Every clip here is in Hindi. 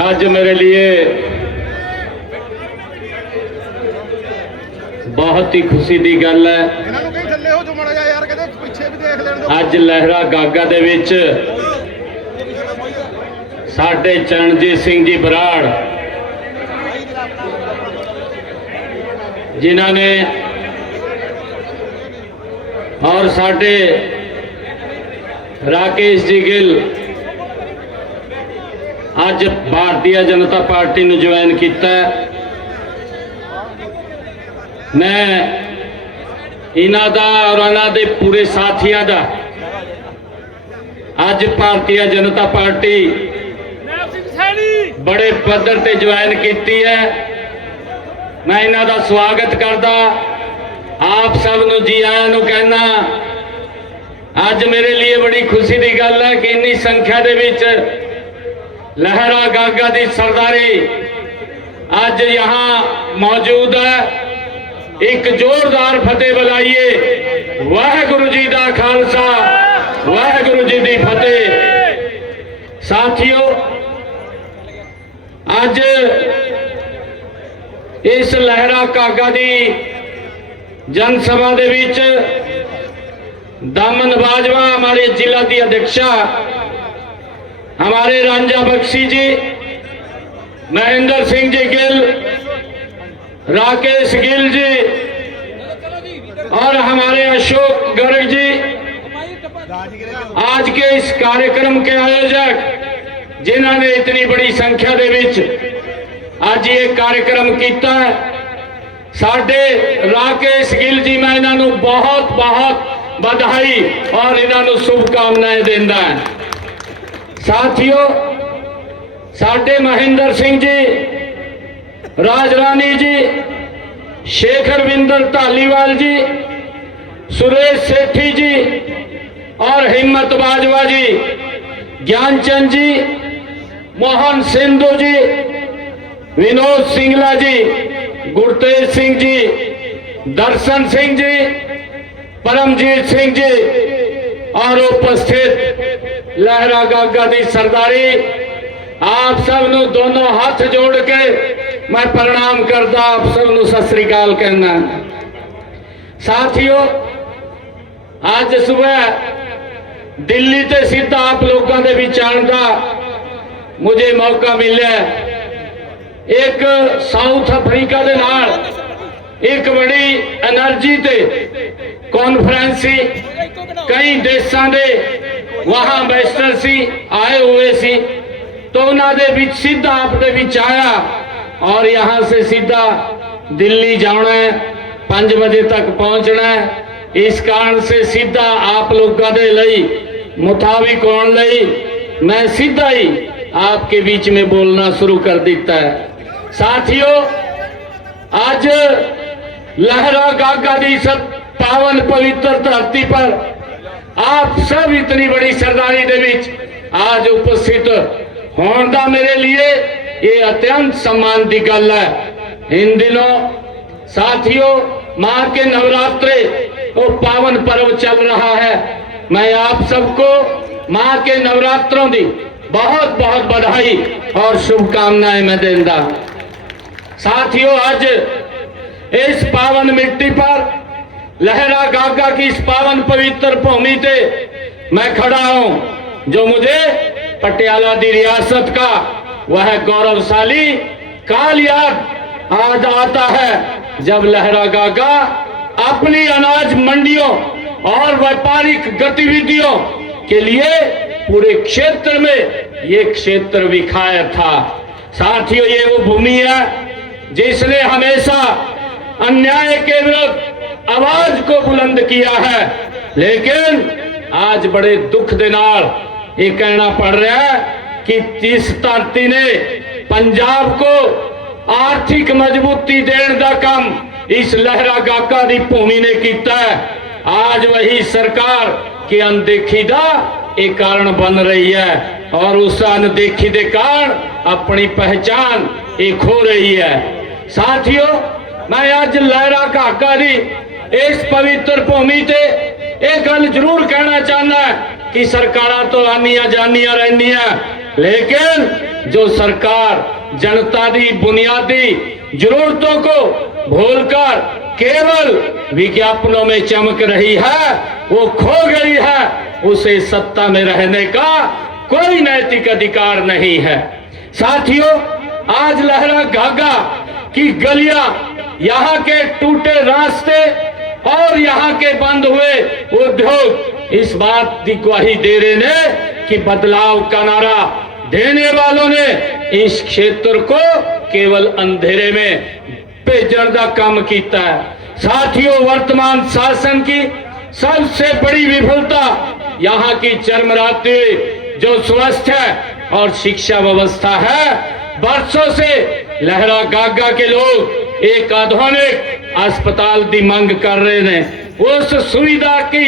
आज मेरे लिए बहुत ही खुशी की गल है। अज लहरा गागा दे विच साडे चरणजीत सिंह जी बराड़ जिन्हां ने और साडे राकेश जी गिल अज भारतीय जनता पार्टी नूं ज्वाइन किया। मैं इन्हां दा और इन्हां दे पूरे साथियों का अज भारतीय जनता पार्टी बड़े पद्धर ते ज्वाइन की है। मैं इन्हां दा स्वागत करदा, आप सब नूं जी आयां नूं कहना। अज मेरे लिए बड़ी खुशी की गल है कि इन्नी संख्या दे विच लहरा गागा की सरदारी अज यहाँ मौजूद है। एक जोरदार फतेह बुलाइए। वाहिगुरु जी का खालसा, वाहिगुरु जी की फतेह। साथियों, अज इस लहरा गागा की जनसभा दे विच दामन बाजवा हमारे जिला की अध्यक्षा, हमारे रांझा बख्शी जी, महेंद्र सिंह जी गिल, राकेश गिल जी और हमारे अशोक गर्ग जी, आज के इस कार्यक्रम के आयोजक जिन्होंने इतनी बड़ी संख्या दे विच आज ये कार्यक्रम किया है। साडे राकेश गिल जी, मैं इन्हों बहुत बहुत बधाई और इन्हों शुभकामनाएं देंदा है। साथियों, साडे महेंद्र सिंह जी, राजरानी जी, शेखर विंदर धालीवाल जी, सुरेश सेठी जी और हिम्मत बाजवा जी, ज्ञानचंद जी, मोहन सिंधु जी, विनोद सिंगला जी, गुरतेज सिंह जी, दर्शन सिंह जी, परमजीत सिंह जी और उपस्थित लहरा गागा की सरदारी, आप सब नु दोनों हाथ जोड़ के मैं प्रणाम करता, आप सब नु सत श्री अकाल कहना। साथियों, आज सुबह दिल्ली से सीधा आप लोगों के बीच आने का मुझे मौका मिला। एक साउथ अफ्रीका के नाल एक बड़ी एनर्जी ते कॉन्फ्रेंस सी, कई देशों के वहां एम्बेसडर सी आए हुए सी, तो उन्होंने बीच सीधा आपके बीच आया और यहाँ से सीधा दिल्ली जाना है, 5 बजे तक पहुंचना है। इस कारण से सीधा आप लोगों के लिए मुताबिक होने लई मैं सीधा ही आपके बीच में बोलना शुरू कर दिता है। साथियों, आज लहरा गागा की सब पावन पवित्र धरती पर आप सब इतनी बड़ी सरदारी दे विच आज उपस्थित होने का मेरे लिए ये अत्यंत सम्मान की गल है। इन दिनों साथियों, मां के नवरात्रे और पावन पर्व चल रहा है। मैं आप सबको मां के नवरात्रों की बहुत बहुत बधाई और शुभकामनाएं मैं देंदा। साथियों, आज इस पावन मिट्टी पर लहरा गागा की इस पावन पवित्र भूमि पे मैं खड़ा हूं, जो मुझे पटियाला की रियासत का वह गौरवशाली काल याद आज आता है, जब लहरा गागा अपनी अनाज मंडियों और व्यापारिक गतिविधियों के लिए पूरे क्षेत्र में ये क्षेत्र विखाया था। साथियों, ये वो भूमि है जिसने हमेशा अन्याय के विरुद्ध आवाज को बुलंद किया है, लेकिन आज बड़े दुख दे नाल ये कहना पड़ रहा है कि इस धरती ने पंजाब को आर्थिक मजबूती देने का काम इस लहरा गागा की भूमि ने किया है। आज वही सरकार की अनदेखी का एक कारण बन रही है और उस अनदेखी के कारण अपनी पहचान ये खो रही है। साथियों, मैं आज लहरा गागा की इस पवित्र भूमि से एक गल जरूर कहना चाहना कि सरकारां तो आनिया जानिया रहनिया, लेकिन जो सरकार जनता दी बुनियादी जरूरतों को भूलकर केवल विज्ञापनों में चमक रही है, वो खो गई है। उसे सत्ता में रहने का कोई नैतिक अधिकार नहीं है। साथियों, आज लहरा गागा की गलियां, यहाँ के टूटे रास्ते और यहाँ के बंद हुए उद्योग इस बात की गवाही दे रहे ने कि बदलाव का नारा देने वालों ने इस क्षेत्र को केवल अंधेरे में भेजने का काम किया है। साथियों, वर्तमान शासन की सबसे बड़ी विफलता यहाँ की चरमराती जो स्वास्थ्य और शिक्षा व्यवस्था है। बरसों से लहरा गागा के लोग एक आधुनिक अस्पताल की मांग कर रहे हैं। उस सुविधा की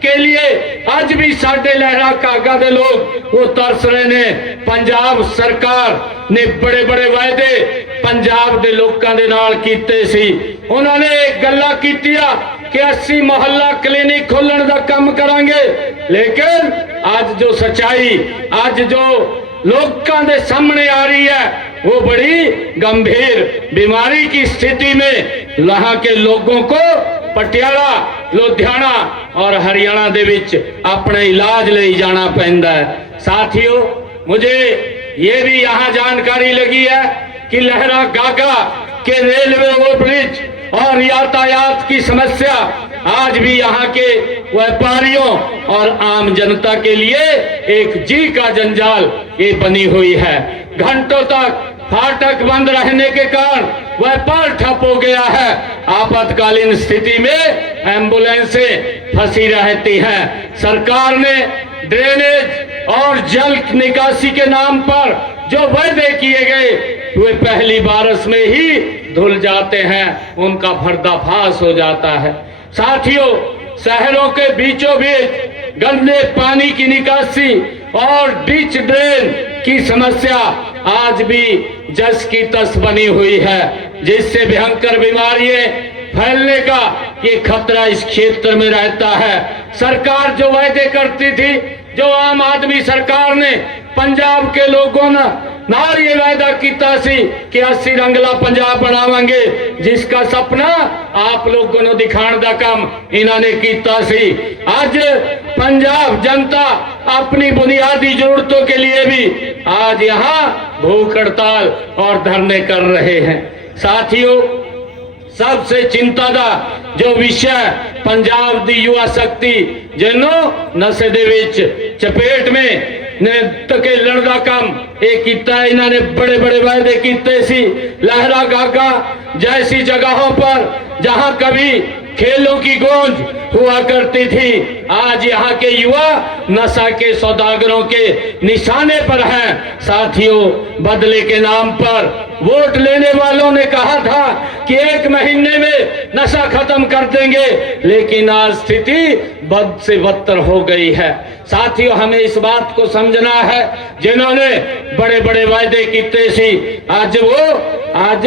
के लिए आज भी साडे लहरा गागा के लोग वो तरस रहे ने। पंजाब सरकार ने बड़े बड़े वायदे पंजाब के लोगों के नाल कीते सी। उन्होंने गल्लां कीतियां कि 80 मोहल्ला क्लिनिक खोलने का काम करांगे, लेकिन आज जो सच्चाई आज जो लोगों के सामने आ रही है वो बड़ी गंभीर बीमारी की स्थिति में यहाँ के लोगों को पटियाला, लुधियाना और हरियाणा दे विच अपने इलाज ले जाना पैंदा है। साथियों, मुझे ये भी यहाँ जानकारी लगी है कि लहरा गागा के रेलवे ओवरब्रिज और यातायात की समस्या आज भी यहाँ के व्यापारियों और आम जनता के लिए एक जी का जंजाल ये बनी हुई है। घंटों तक फाटक बंद रहने के कारण व्यापार ठप हो गया है। आपातकालीन स्थिति में एम्बुलेंसें फंसी रहती हैं। सरकार ने ड्रेनेज और जल निकासी के नाम पर जो वायदे किए गए वे पहली बारिश में ही धुल जाते हैं, उनका पर्दाफाश हो जाता है। साथियों, शहरों के बीचों बीच गंदे पानी की निकासी और डिच ड्रेन की समस्या आज भी जस की तस बनी हुई है, जिससे भयंकर बीमारियां फैलने का ये खतरा इस क्षेत्र में रहता है। सरकार जो वायदे करती थी, जो आम आदमी सरकार ने पंजाब के लोगों ने नाल ये वायदा किया सी कि 80 रंगला पंजाब बनावांगे, जिसका सपना आप लोगों ने दिखाने का काम इन्होंने किया सी। आज पंजाब जनता अपनी बुनियादी जरूरतों के लिए भी आज यहाँ भूख हड़ताल और धरने कर रहे हैं। साथियों, सबसे चिंता का जो विषय पंजाब की युवा शक्ति जिन्हों नशे दे विच चपेट में ने धकेलण का काम ये किया। इन्होंने बड़े बड़े वायदे किए सी। लहरा गागा जैसी जगहों पर जहां कभी खेलों की गूंज हुआ करती थी, आज यहाँ के युवा नशा के सौदागरों के निशाने पर हैं। साथियों, बदले के नाम पर वोट लेने वालों ने कहा था कि 1 महीने में नशा खत्म कर देंगे, लेकिन आज स्थिति बद से बदतर हो गई है। साथियों, हमें इस बात को समझना है, जिन्होंने बड़े बड़े वायदे किए सी आज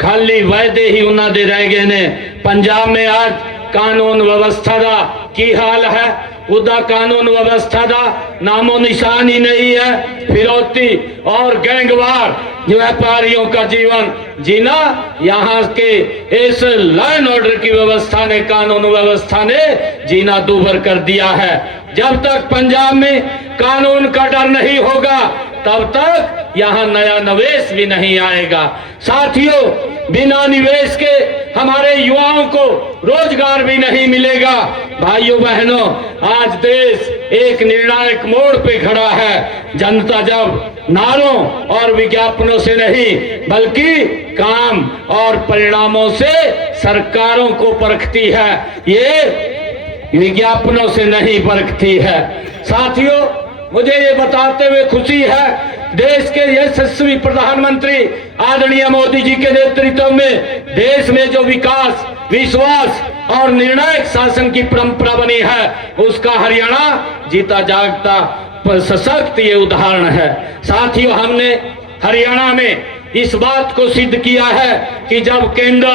खाली वायदे ही उन्होंने रह गए ने। पंजाब में आज कानून व्यवस्था का की हाल है, उदा कानून व्यवस्था का नामो निशान ही नहीं है। फिरौती और गैंगवार व्यापारियों का जीवन जीना यहाँ के इस लॉ एंड ऑर्डर की व्यवस्था ने, कानून व्यवस्था ने जीना दूभर कर दिया है। जब तक पंजाब में कानून का डर नहीं होगा, तब तक यहाँ नया निवेश भी नहीं आएगा। साथियों, बिना निवेश के हमारे युवाओं को रोजगार भी नहीं मिलेगा। भाइयों बहनों, आज देश एक निर्णायक मोड़ पे खड़ा है। जनता जब नारों और विज्ञापनों से नहीं बल्कि काम और परिणामों से सरकारों को परखती है, ये विज्ञापनों से नहीं परखती है। साथियों, मुझे ये बताते हुए खुशी है, देश के यशस्वी प्रधानमंत्री आदरणीय मोदी जी के नेतृत्व में देश में जो विकास, विश्वास और निर्णायक शासन की परंपरा बनी है, उसका हरियाणा जीता जागता सशक्त ये उदाहरण है। साथियों, हमने हरियाणा में इस बात को सिद्ध किया है कि जब केंद्र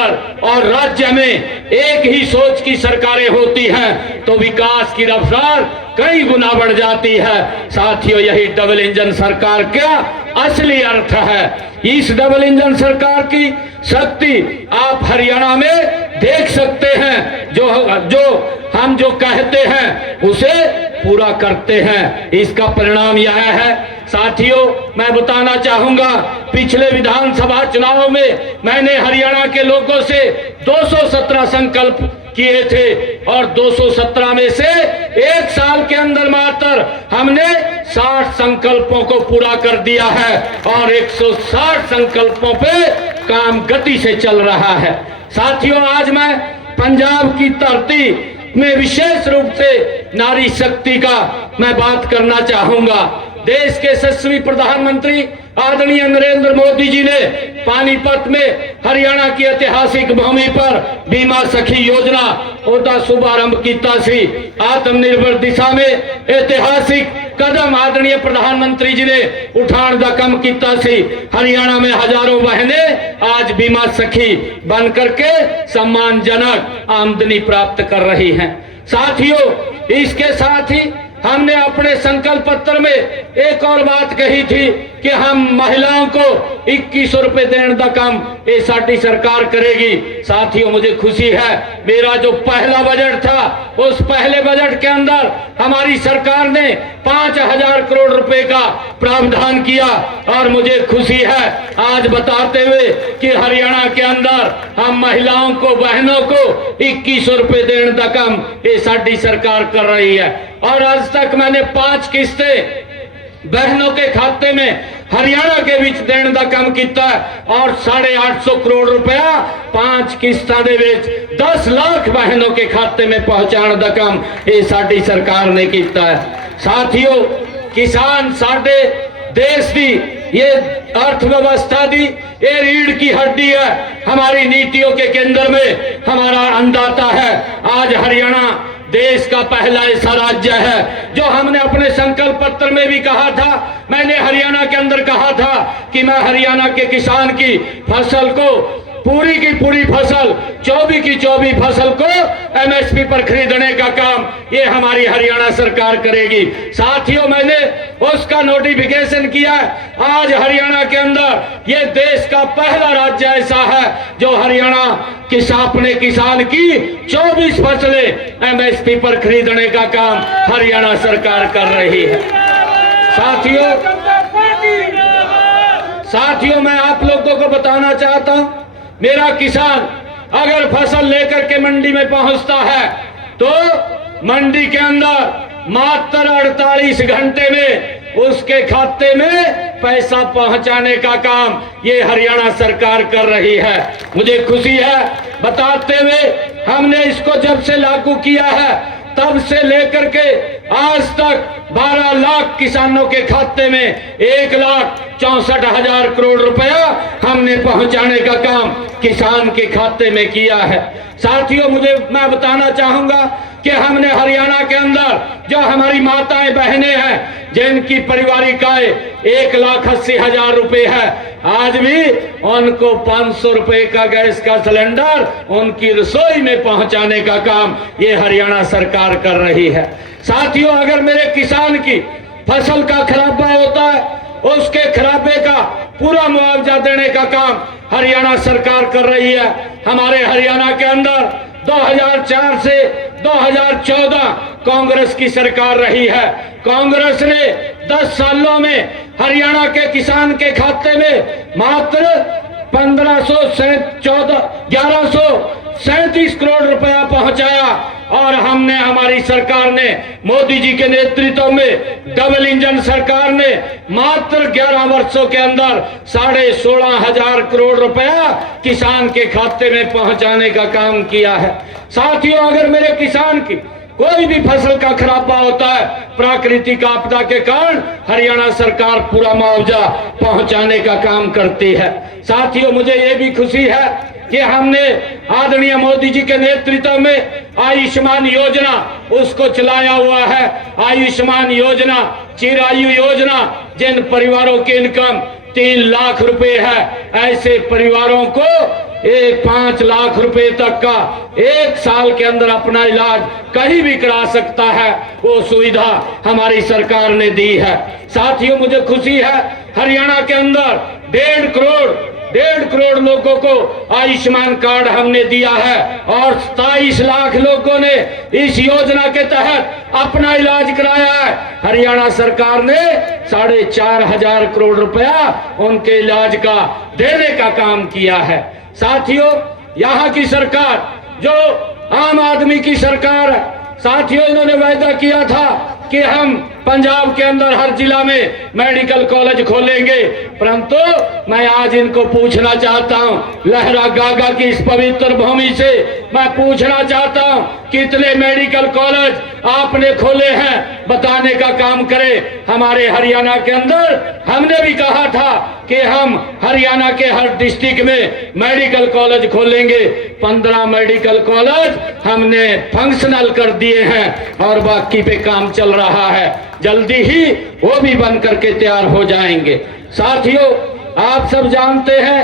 और राज्य में एक ही सोच की सरकारें होती हैं तो विकास की रफ्तार कई गुना बढ़ जाती है। साथियों, यही डबल इंजन सरकार का असली अर्थ है। इस डबल इंजन सरकार की शक्ति आप हरियाणा में देख सकते हैं। जो हम जो कहते हैं उसे पूरा करते हैं, इसका परिणाम यह है। साथियों, मैं बताना चाहूंगा, पिछले विधानसभा चुनाव में मैंने हरियाणा के लोगों से 217 संकल्प किए थे और 217 में से एक साल के अंदर मात्र हमने 60 संकल्पों को पूरा कर दिया है और 160 संकल्पों पे काम गति से चल रहा है। साथियों, आज मैं पंजाब की धरती में विशेष रूप से नारी शक्ति का मैं बात करना चाहूंगा। देश के यशस्वी प्रधानमंत्री आदरणीय नरेंद्र मोदी जी ने पानीपत में हरियाणा की ऐतिहासिक भूमि पर बीमा सखी योजना का शुभारंभ किया सी। आत्मनिर्भर दिशा में ऐतिहासिक कदम आदरणीय प्रधानमंत्री जी ने उठाने का काम किया सी। हरियाणा में हजारों बहनें आज बीमा सखी बन करके सम्मानजनक आमदनी प्राप्त कर रही हैं। साथियों, इसके साथ ही हमने अपने संकल्प पत्र में एक और बात कही थी कि हम महिलाओं को 2100 रुपए देने का काम ये साडी सरकार करेगी। साथियों, मुझे खुशी है, मेरा जो पहला बजट था उस पहले बजट के अंदर हमारी सरकार ने 5000 करोड़ रुपए का प्रावधान किया और मुझे खुशी है आज बताते हुए कि हरियाणा के अंदर हम महिलाओं को, बहनों को 2100 रुपए देने का काम ये साडी सरकार कर रही है। और आज तक मैंने 5 किस्तें बहनों के खाते में हरियाणा के बीच देने का काम किया और 850 करोड़ रुपया 5 किस्तां दे विच 10 लाख बहनों के खाते में पहुंचाने का काम ये साडी सरकार ने किया है। साथियों, किसान साडे देश की ये अर्थव्यवस्था दी ये रीढ़ की हड्डी है। हमारी नीतियों के केंद्र में हमारा अन्नदाता है। आज हरियाणा देश का पहला ऐसा राज्य है जो हमने अपने संकल्प पत्र में भी कहा था। मैंने हरियाणा के अंदर कहा था कि मैं हरियाणा के किसान की फसल को पूरी की पूरी फसल 24 की 24 फसल को एमएसपी पर खरीदने का काम ये हमारी हरियाणा सरकार करेगी। साथियों, मैंने उसका नोटिफिकेशन किया। आज हरियाणा के अंदर ये देश का पहला राज्य ऐसा है जो हरियाणा अपने किसान की 24 फसलें एमएसपी पर खरीदने का काम हरियाणा सरकार कर रही है। साथियों, मैं आप लोगों को बताना चाहता हूं, मेरा किसान अगर फसल लेकर के मंडी में पहुंचता है तो मंडी के अंदर मात्र 48 घंटे में उसके खाते में पैसा पहुंचाने का काम ये हरियाणा सरकार कर रही है। मुझे खुशी है बताते हुए, हमने इसको जब से लागू किया है तब से लेकर के आज तक 12 लाख किसानों के खाते में 1,64,000 करोड़ रुपया हमने पहुंचाने का काम किसान के खाते में किया है। साथियों, मैं बताना चाहूंगा कि हमने हरियाणा के अंदर जो हमारी माताएं बहनें हैं जिनकी पारिवारिक आय 1,80,000 रुपए है, आज भी उनको 500 रुपए का गैस का सिलेंडर उनकी रसोई में पहुंचाने का काम ये हरियाणा सरकार कर रही है। साथियों, अगर मेरे किसान की फसल का खराबा होता है उसके खराबे का पूरा मुआवजा देने का काम हरियाणा सरकार कर रही है। हमारे हरियाणा के अंदर 2004 से 2014 कांग्रेस की सरकार रही है। कांग्रेस ने 10 सालों में हरियाणा के किसान के खाते में मात्र 1137 करोड़ रुपया पहुंचाया और हमारी सरकार ने, मोदी जी के नेतृत्व में डबल इंजन सरकार ने मात्र 11 वर्षों के अंदर 16,500 करोड़ रुपया किसान के खाते में पहुंचाने का काम किया है। साथियों, अगर मेरे किसान की कोई भी फसल का खराबा होता है प्राकृतिक आपदा के कारण हरियाणा सरकार पूरा मुआवजा पहुंचाने का काम करती है। साथियों, मुझे ये भी खुशी है कि हमने आदरणीय मोदी जी के नेतृत्व में आयुष्मान योजना उसको चलाया हुआ है। आयुष्मान योजना चिरायु योजना, जिन परिवारों की इनकम 3 लाख रुपए है, ऐसे परिवारों को एक 5 लाख रुपए तक का 1 साल के अंदर अपना इलाज कहीं भी करा सकता है, वो सुविधा हमारी सरकार ने दी है। साथियों, मुझे खुशी है हरियाणा के अंदर 1.5 करोड़ लोगों को आयुष्मान कार्ड हमने दिया है और 27 लाख लोगों ने इस योजना के तहत अपना इलाज कराया है। हरियाणा सरकार ने 4,500 करोड़ रुपया उनके इलाज का देने का काम किया है। साथियों, यहाँ की सरकार जो आम आदमी की सरकार है, साथियों इन्होंने वायदा किया था कि हम पंजाब के अंदर हर जिला में मेडिकल कॉलेज खोलेंगे, परंतु मैं आज इनको पूछना चाहता हूं, लहरा गागा की इस पवित्र भूमि से मैं पूछना चाहता हूं, कितने मेडिकल कॉलेज आपने खोले हैं, बताने का काम करें। हमारे हरियाणा के अंदर हमने भी कहा था कि हम हरियाणा के हर डिस्ट्रिक्ट में मेडिकल कॉलेज खोलेंगे। 15 मेडिकल कॉलेज हमने फंक्शनल कर दिए हैं और बाकी पे काम चल रहा है, जल्दी ही वो भी बन करके तैयार हो जाएंगे। साथियों, आप सब जानते हैं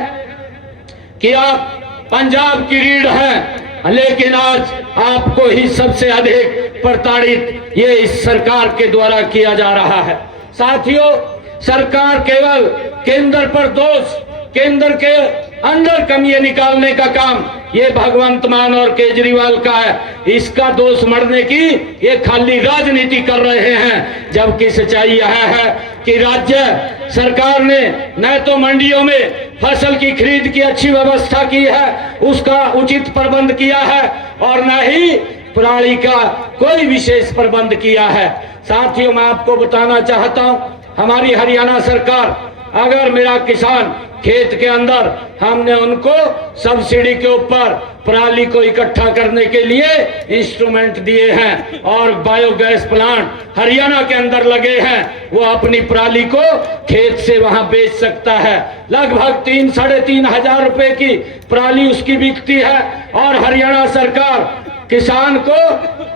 कि आप पंजाब की रीढ़ हैं, लेकिन आज आपको ही सबसे अधिक प्रताड़ित ये इस सरकार के द्वारा किया जा रहा है। साथियों, सरकार केवल केंद्र पर दोष, केंद्र के अंदर कमियां निकालने का काम ये भगवंत मान और केजरीवाल का है। इसका दोष मढ़ने की ये खाली राजनीति कर रहे हैं, जबकि सच्चाई यह है कि राज्य सरकार ने न तो मंडियों में फसल की खरीद की अच्छी व्यवस्था की है, उसका उचित प्रबंध किया है, और न ही पराली का कोई विशेष प्रबंध किया है। साथियों, मैं आपको बताना चाहता हूं, हमारी हरियाणा सरकार, अगर मेरा किसान खेत के अंदर हमने उनको सब्सिडी के ऊपर पराली को इकट्ठा करने के लिए इंस्ट्रूमेंट दिए हैं और बायोगैस प्लांट हरियाणा के अंदर लगे हैं, वो अपनी पराली को खेत से वहां बेच सकता है। लगभग 3-3.5 हजार रुपए की पराली उसकी बिकती है और हरियाणा सरकार किसान को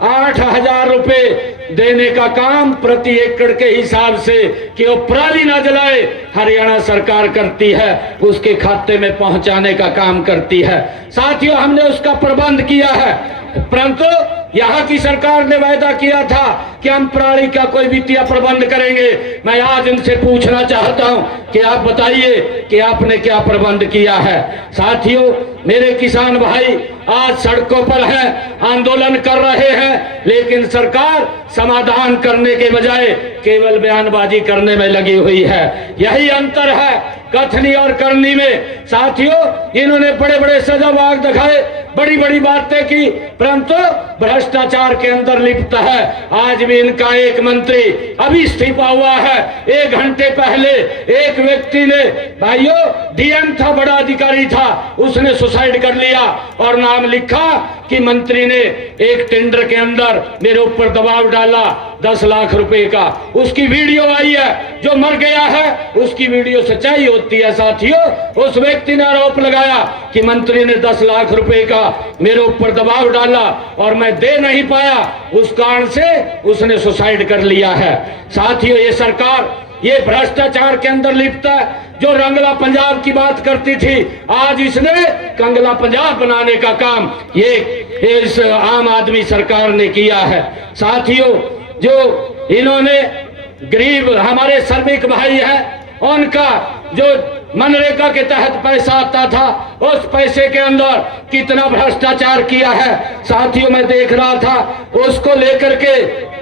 8,000 रुपए देने का काम प्रति एकड़ के हिसाब से कि वो पराली ना जलाए हरियाणा सरकार करती है, उसके खाते में पहुंचाने का काम करती है। साथियों, हमने उसका प्रबंध किया है, परंतु यहाँ की सरकार ने वायदा किया था कि हम पराली का कोई वित्तीय प्रबंध करेंगे। मैं आज इनसे पूछना चाहता हूं कि आप बताइए कि आपने क्या प्रबंध किया है। साथियों, मेरे किसान भाई आज सड़कों पर हैं, आंदोलन कर रहे हैं, लेकिन सरकार समाधान करने के बजाय केवल बयानबाजी करने में लगी हुई है। यही अंतर है कथनी और करनी में। साथियों, इन्होंने बड़े बड़े सजावाग दिखाए, बड़ी बड़ी बातें की, परंतु भ्रष्टाचार के अंदर लिप्त है। आज भी इनका एक मंत्री अभी इस्तीफा हुआ है। 1 घंटे पहले एक व्यक्ति ने, भाइयों डीएम था, बड़ा अधिकारी था, उसने सुसाइड कर लिया और नाम लिखा कि मंत्री ने एक टेंडर के अंदर मेरे ऊपर दबाव डाला 10 लाख रुपए का। उसकी वीडियो आई है, जो मर गया है उसकी वीडियो सच्चाई होती है। साथियों, उस व्यक्ति ने आरोप लगाया कि मंत्री ने 10 लाख रुपए का मेरे ऊपर दबाव डाला और मैं दे नहीं पाया, उस कारण से उसने सुसाइड कर लिया है। साथियों, ये सरकार ये भ्रष्टाचार के अंदर लिप्त है। जो रंगला पंजाब की बात करती थी, आज इसने कंगला पंजाब बनाने का काम ये इस आम आदमी सरकार ने किया है। साथियों, जो इन्होंने गरीब हमारे श्रमिक भाई हैं, उनका जो मनरेगा के तहत पैसा आता था, उस पैसे के अंदर कितना भ्रष्टाचार किया है। साथियों, मैं देख रहा था उसको लेकर के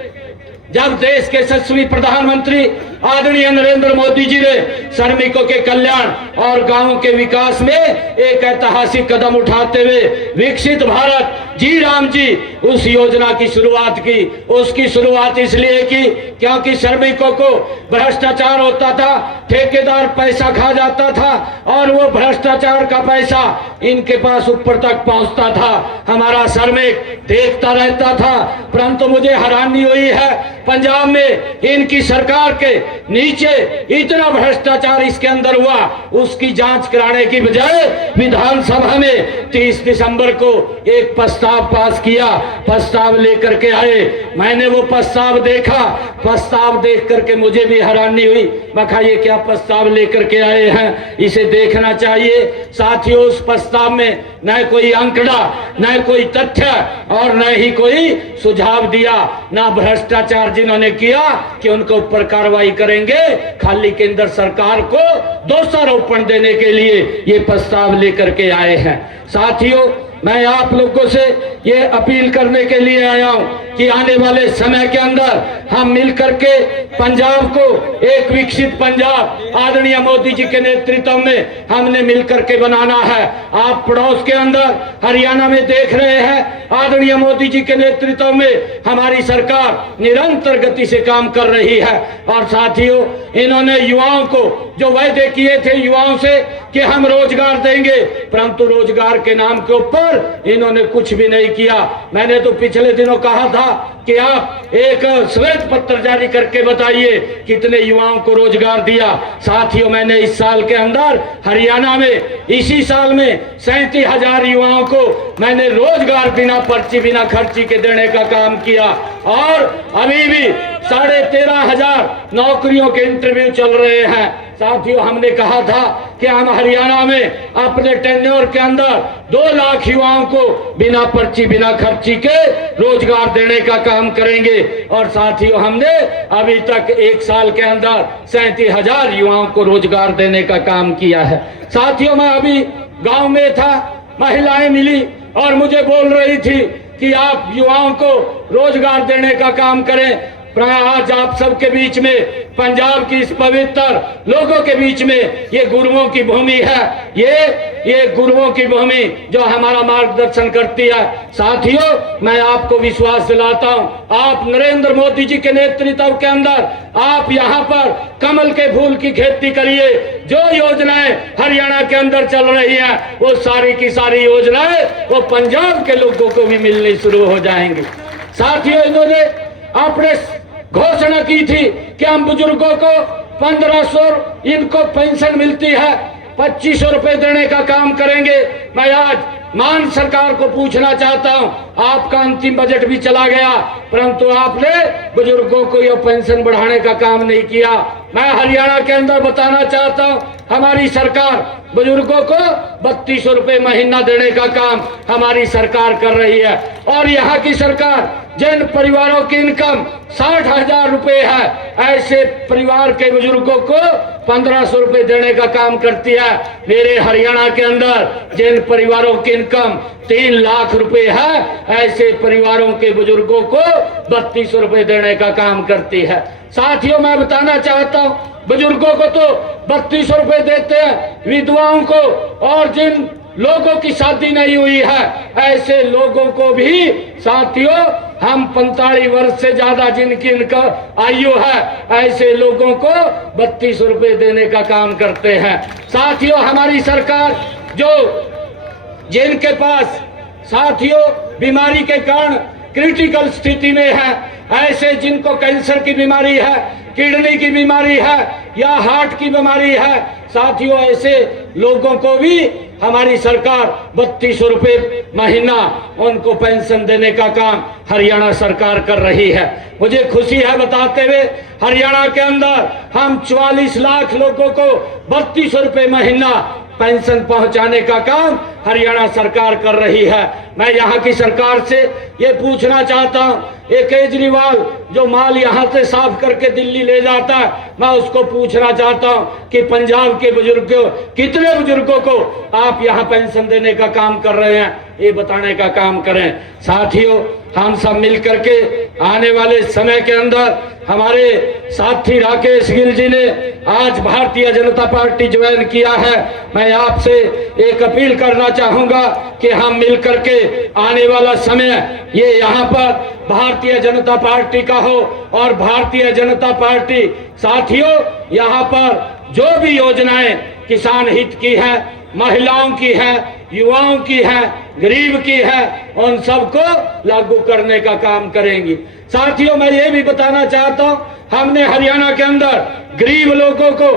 जब देश के यशस्वी प्रधानमंत्री आदरणीय नरेंद्र मोदी जी ने श्रमिकों के कल्याण और गांवों के विकास में एक ऐतिहासिक कदम उठाते हुए विकसित भारत जी राम जी उस योजना की शुरुआत की। उसकी शुरुआत इसलिए की क्योंकि श्रमिकों को भ्रष्टाचार होता था, ठेकेदार पैसा खा जाता था और वो भ्रष्टाचार का पैसा इनके पास ऊपर तक पहुंचता था। हमारा श्रमिक देखता रहता था, परंतु मुझे हैरानी हुई है पंजाब में इनकी सरकार के नीचे इतना भ्रष्टाचार इसके अंदर हुआ, उसकी जांच कराने की बजाय विधानसभा में 30 दिसंबर को एक प्रस्ताव पास किया, प्रस्ताव लेकर के आए। मैंने वो प्रस्ताव देखा, प्रस्ताव देख करके मुझे भी हैरानी हुई। मैं कहा ये क्या प्रस्ताव लेकर के आए हैं, इसे देखना चाहिए। साथियों, उस प्रस्ताव में न कोई आंकड़ा, न कोई तथ्य और न ही कोई सुझाव दिया, ना भ्रष्टाचार जिन्होंने किया कि उनको ऊपर कार्रवाई करेंगे। खाली केंद्र सरकार को दोषारोपण देने के लिए ये प्रस्ताव लेकर के आए हैं। साथियों, मैं आप लोगों से ये अपील करने के लिए आया हूं कि आने वाले समय के अंदर हम मिलकर के पंजाब को एक विकसित पंजाब आदरणीय मोदी जी के नेतृत्व में हमने मिलकर के बनाना है। आप पड़ोस के अंदर हरियाणा में देख रहे हैं, आदरणीय मोदी जी के नेतृत्व में हमारी सरकार निरंतर गति से काम कर रही है। और साथियों, इन्होंने युवाओं को जो वायदे किए थे युवाओं से कि हम रोजगार देंगे, परंतु रोजगार के नाम के ऊपर इन्होंने कुछ भी नहीं किया। मैंने तो पिछले दिनों कहा था कि आप एक श्वेत पत्र जारी करके बताइए कितने युवाओं को रोजगार दिया। साथियों, मैंने इस साल के अंदर हरियाणा में इसी साल में 37,000 युवाओं को मैंने रोजगार बिना पर्ची बिना खर्ची के देने का काम किया। और अभी भी 13,500 नौकरियों के इंटरव्यू चल रहे हैं। साथियों, हमने कहा था कि हम हरियाणा में अपने टेन्योर के अंदर 2 लाख युवाओं को बिना पर्ची बिना खर्ची के रोजगार देने का काम करेंगे। और साथियों, हमने अभी तक 1 साल के अंदर 37,000 युवाओं को रोजगार देने का काम किया है। साथियों, मैं अभी गांव में था, महिलाएं मिली और मुझे बोल रही थी कि आप युवाओं को रोजगार देने का काम करें। आज आप सबके बीच में, पंजाब की इस पवित्र लोगों के बीच में ये गुरुओं की भूमि है, ये गुरुओं की भूमि जो हमारा मार्गदर्शन करती है। साथियों, मैं आपको विश्वास दिलाता हूं, आप नरेंद्र मोदी जी के नेतृत्व के अंदर आप यहां पर कमल के फूल की खेती करिए। जो योजनाएं हरियाणा के अंदर चल रही हैं, वो सारी की सारी योजनाएं वो पंजाब के लोगों को भी मिलनी शुरू हो जाएंगी। साथियों, इन्होंने आपने घोषणा की थी कि हम बुजुर्गों को 1500 इनको पेंशन मिलती है, 2500 रुपए देने का काम करेंगे। मैं आज मान सरकार को पूछना चाहता हूं, आपका अंतिम बजट भी चला गया, परंतु आपने बुजुर्गों को यह पेंशन बढ़ाने का काम नहीं किया। मैं हरियाणा के अंदर बताना चाहता हूं, हमारी सरकार बुजुर्गों को 3200 रुपए महीना देने का काम हमारी सरकार कर रही है। और यहाँ की सरकार जिन परिवारों की इनकम 60,000 रुपए है, ऐसे परिवार के बुजुर्गों को 1500 रुपए देने का काम करती है। मेरे हरियाणा के अंदर जिन परिवारों की इनकम 3 लाख रुपए है, ऐसे परिवारों के बुजुर्गों को 3200 रुपए देने का काम करती है। साथियों, मैं बताना चाहता हूं, बुजुर्गों को तो 3200 रुपए देते हैं, विधवाओं को और जिन लोगों की शादी नहीं हुई है, ऐसे लोगों को भी साथियों हम 45 वर्ष से ज्यादा जिनकी इनका आयु है, ऐसे लोगों को 3200 रुपए देने का काम करते हैं। साथियों, हमारी सरकार जो जिनके पास साथियों बीमारी के कारण क्रिटिकल स्थिति में है, ऐसे जिनको कैंसर की बीमारी है, किडनी की बीमारी है या हार्ट की बीमारी है, साथियों ऐसे लोगों को भी हमारी सरकार 3200 रुपए महीना उनको पेंशन देने का काम हरियाणा सरकार कर रही है। मुझे खुशी है बताते हुए, हरियाणा के अंदर हम 44 लाख लोगों को 3200 रुपए महीना पेंशन पहुंचाने का काम हरियाणा सरकार कर रही है। मैं यहाँ की सरकार से ये पूछना चाहता हूँ, ये केजरीवाल जो माल यहाँ से साफ करके दिल्ली ले जाता है, मैं उसको पूछना चाहता हूँ कि पंजाब के बुजुर्गों, कितने बुजुर्गों को आप यहाँ पेंशन देने का काम कर रहे हैं, ये बताने का काम करें। साथियों, हम सब मिलकर के आने वाले समय के अंदर हमारे साथी राकेश गिल जी ने आज भारतीय जनता पार्टी ज्वाइन किया है। मैं आपसे एक अपील करना चाहूंगा कि हम मिलकर के आने वाला समय ये यहाँ पर भारतीय जनता पार्टी का हो और भारतीय जनता पार्टी साथियों यहाँ पर जो भी योजनाएं किसान हित की है, महिलाओं की है, युवाओं की है, गरीब की है, उन सबको लागू करने का काम करेंगी। साथियों, मैं ये भी बताना चाहता हूं, हमने हरियाणा के अंदर गरीब लोगों को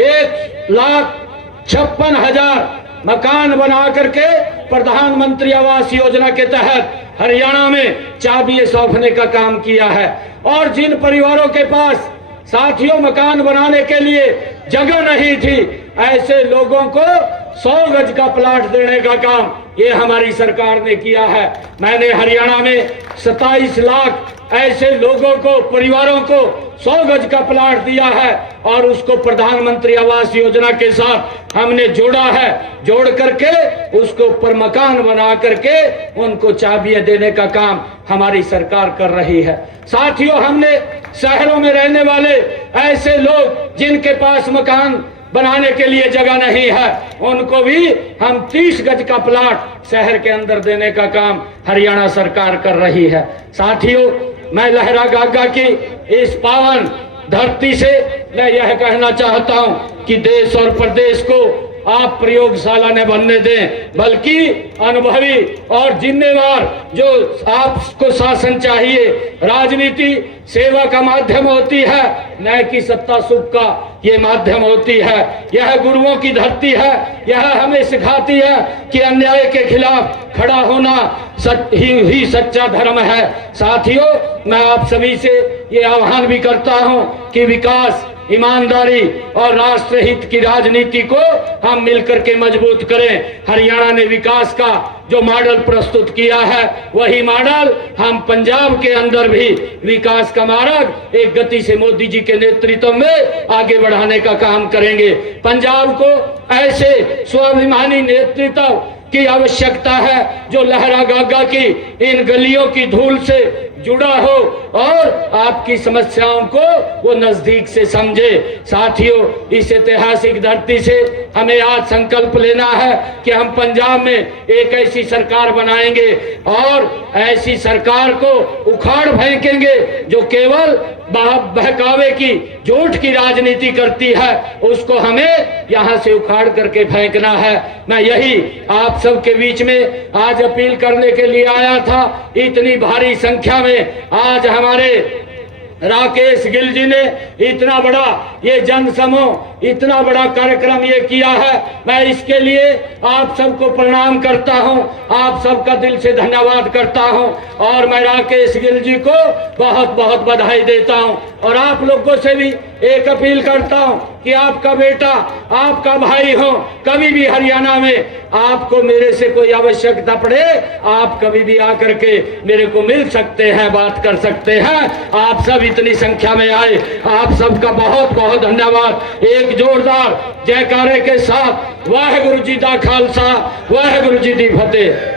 1,56,000 मकान बना करके प्रधानमंत्री आवास योजना के तहत हरियाणा में चाबियां सौंपने का काम किया है। और जिन परिवारों के पास साथियों मकान बनाने के लिए जगह नहीं थी, ऐसे लोगों को 100 गज का प्लाट देने का काम ये हमारी सरकार ने किया है। मैंने हरियाणा में 27 लाख ऐसे लोगों को, परिवारों को 100 गज का प्लाट दिया है और उसको प्रधानमंत्री आवास योजना के साथ हमने जोड़ा है। जोड़ करके उसको ऊपर मकान बना करके उनको चाबियां देने का काम हमारी सरकार कर रही है। साथियों, हमने शहरों में रहने वाले ऐसे लोग जिनके पास मकान बनाने के लिए जगह नहीं है, उनको भी हम 30 गज का प्लाट शहर के अंदर देने का काम हरियाणा सरकार कर रही है। साथियों, मैं लहरागागा की इस पावन धरती से मैं यह कहना चाहता हूं कि देश और प्रदेश को आप प्रयोगशाला न बनने दें, बल्कि अनुभवी और जिम्मेवार जो आपको शासन चाहिए। राजनीति सेवा का माध्यम होती है, न कि सत्ता सुख का ये माध्यम होती है। यह गुरुओं की धरती है, यह हमें सिखाती है कि अन्याय के खिलाफ खड़ा होना ही सच्चा धर्म है। साथियों, मैं आप सभी से ये आह्वान भी करता हूं कि विकास, ईमानदारी और राष्ट्र हित की राजनीति को हम मिलकर के मजबूत करें। हरियाणा ने विकास का जो मॉडल प्रस्तुत किया है, वही मॉडल हम पंजाब के अंदर भी विकास का मार्ग एक गति से मोदी जी के नेतृत्व में आगे बढ़ाने का काम करेंगे। पंजाब को ऐसे स्वाभिमानी नेतृत्व की आवश्यकता है जो लहरागागा की इन गलियों की धूल से जुड़ा हो और आपकी समस्याओं को वो नजदीक से समझे। साथियों, इस ऐतिहासिक धरती से हमें आज संकल्प लेना है कि हम पंजाब में एक ऐसी सरकार बनाएंगे और ऐसी सरकार को उखाड़ फेंकेंगे जो केवल बहकावे की, झूठ की राजनीति करती है। उसको हमें यहाँ से उखाड़ करके फेंकना है। मैं यही आप सबके बीच में आज अपील करने के लिए आया था। इतनी भारी संख्या में आज हमारे राकेश गिल जी ने इतना बड़ा ये जन समूह, इतना बड़ा कार्यक्रम ये किया है। मैं इसके लिए आप सबको प्रणाम करता हूं, आप सबका दिल से धन्यवाद करता हूं और मैं राकेश गिल जी को बहुत बहुत बधाई देता हूं। और आप लोगों से भी एक अपील करता हूं कि आपका बेटा, आपका भाई हो, कभी भी हरियाणा में आपको मेरे से कोई आवश्यकता पड़े, आप कभी भी आकर के मेरे को मिल सकते हैं, बात कर सकते हैं। आप सब इतनी संख्या में आए, आप सबका बहुत बहुत धन्यवाद। एक जोरदार जयकारे के साथ वाहेगुरु जी दा खालसा, वाहेगुरु जी दी फतेह।